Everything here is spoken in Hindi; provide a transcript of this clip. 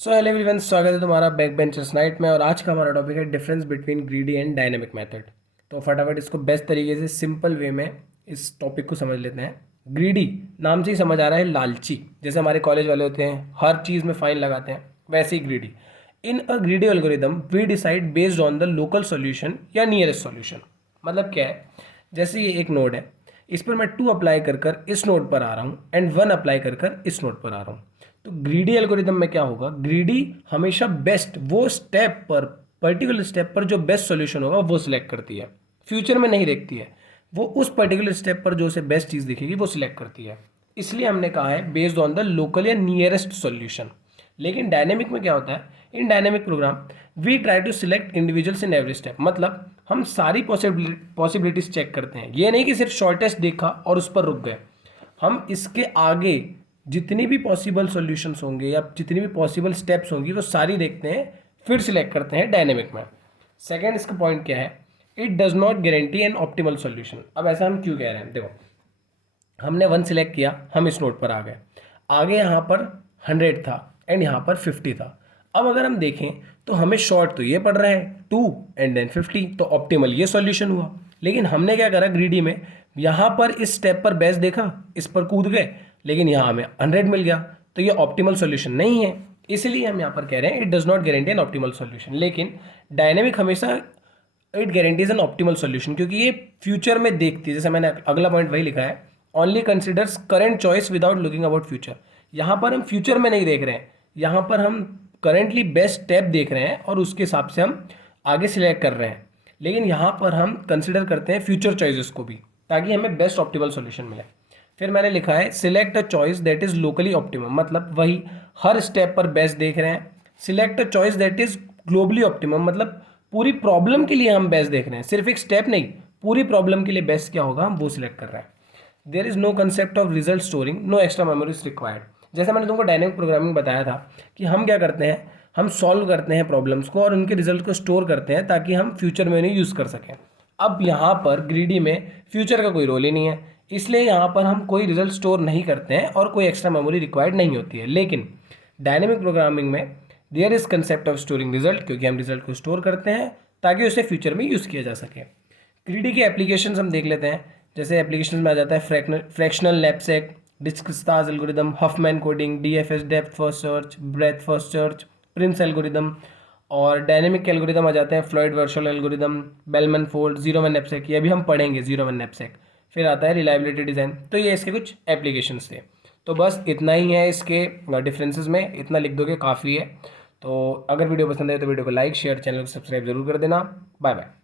सो हेलो एवरीवन, स्वागत है तुम्हारा बैक बेंचर्स नाइट में। और आज का हमारा टॉपिक है difference between greedy and dynamic method. तो फटाफट इसको बेस्ट तरीके से सिंपल वे में इस टॉपिक को समझ लेते हैं। ग्रीडी नाम से ही समझ आ रहा है लालची, जैसे हमारे कॉलेज वाले होते हैं हर चीज़ में फाइन लगाते हैं, वैसे ही greedy. In a greedy algorithm we decide based on the local solution या नियरेस्ट सॉल्यूशन। मतलब क्या है, जैसे ये एक नोड है, इस पर मैं 2 अप्लाई कर कर इस नोड पर आ रहा हूँ एंड 1 अप्लाई कर कर इस नोड पर आ रहा हूँ। तो ग्रीडी एल्गोरिदम में क्या होगा, ग्रीडी हमेशा बेस्ट वो स्टेप पर, पर्टिकुलर स्टेप पर जो बेस्ट सॉल्यूशन होगा वो सिलेक्ट करती है, फ्यूचर में नहीं देखती है। वो उस पर्टिकुलर स्टेप पर जो उसे बेस्ट चीज़ दिखेगी वो सिलेक्ट करती है। इसलिए हमने कहा है बेस्ड ऑन द लोकल या नियरेस्ट सॉल्यूशन। लेकिन डायनेमिक में क्या होता है, in dynamic program we try to select individuals in every step. मतलब हम सारी पॉसिबिलिटीज चेक करते हैं, ये नहीं कि सिर्फ शॉर्टेस्ट देखा और उस पर रुक गए। हम इसके आगे जितनी भी पॉसिबल सॉल्यूशंस होंगे या जितनी भी पॉसिबल स्टेप्स होंगी वो सारी देखते हैं, फिर सिलेक्ट करते हैं डायनेमिक में। सेकेंड इसका पॉइंट क्या है, it does not guarantee an optimal solution. अब ऐसा हम क्यों कह रहे हैं, देखो हमने 1 सिलेक्ट किया, हम इस नोड पर आ गए, आगे यहाँ पर 100 था एंड यहाँ पर 50 था। अब अगर हम देखें तो हमें शॉर्ट तो ये पड़ रहा है 2 एंड देन 50, तो ऑप्टिमल ये सॉल्यूशन हुआ। लेकिन हमने क्या करा ग्रीडी में, यहाँ पर इस स्टेप पर बेस्ट देखा, इस पर कूद गए, लेकिन यहाँ हमें 100 मिल गया, तो ये ऑप्टिमल सॉल्यूशन नहीं है। इसलिए हम यहाँ पर कह रहे हैं it does not guarantee an optimal solution. लेकिन डायनेमिक हमेशा it guarantees an optimal solution, क्योंकि ये फ्यूचर में देखती है। जैसे मैंने अगला पॉइंट वही लिखा है, only considers current choice without looking about future. यहाँ पर हम फ्यूचर में नहीं देख रहे हैं, यहाँ पर हम करेंटली बेस्ट स्टेप देख रहे हैं और उसके हिसाब से हम आगे सिलेक्ट कर रहे हैं। लेकिन यहाँ पर हम कंसिडर करते हैं फ्यूचर चॉइसेस को भी, ताकि हमें बेस्ट ऑप्टिमल सॉल्यूशन मिले। फिर मैंने लिखा है select a choice that is locally optimum. मतलब वही हर स्टेप पर बेस्ट देख रहे हैं। Select a choice that is globally optimum, मतलब पूरी प्रॉब्लम के लिए हम बेस्ट देख रहे हैं, सिर्फ एक स्टेप नहीं, पूरी प्रॉब्लम के लिए बेस्ट क्या होगा हम वो सिलेक्ट कर रहे हैं। There is no concept of result storing, no extra memory is required. जैसे मैंने तुमको डायनेमिक प्रोग्रामिंग बताया था कि हम क्या करते हैं, हम सॉल्व करते हैं प्रॉब्लम्स को और उनके रिजल्ट को स्टोर करते हैं ताकि हम फ्यूचर में उन्हें यूज़ कर सकें। अब यहाँ पर ग्रीडी में फ्यूचर का कोई रोल ही नहीं है, इसलिए यहाँ पर हम कोई रिजल्ट स्टोर नहीं करते हैं और कोई एक्स्ट्रा मेमोरी रिक्वायर्ड नहीं होती है। लेकिन डायनेमिक प्रोग्रामिंग में there is concept of storing result, क्योंकि हम रिजल्ट को स्टोर करते हैं ताकि उसे फ्यूचर में यूज़ किया जा सके। ग्रीडी के एप्लीकेशंस हम देख लेते हैं। जैसे एप्लीकेशंस में आ जाता है fractional knapsack, Dijkstra's algorithm, Huffman coding, DFS depth first search, breadth first search, Prim's algorithm. और डायनेमिक के एल्गोरिदम आ जाते हैं Floyd Warshall algorithm, Bellman Ford, 0-1 knapsack, ये अभी हम पढ़ेंगे 0-1 नैपसैक। फिर आता है रिलायबिलिटी डिज़ाइन। तो ये इसके कुछ एप्लीकेशंस थे। तो बस इतना ही है इसके डिफरेंसेस में, इतना लिख दोगे काफ़ी है। तो अगर वीडियो पसंद है तो वीडियो को लाइक शेयर, चैनल को सब्सक्राइब जरूर कर देना। Bye bye.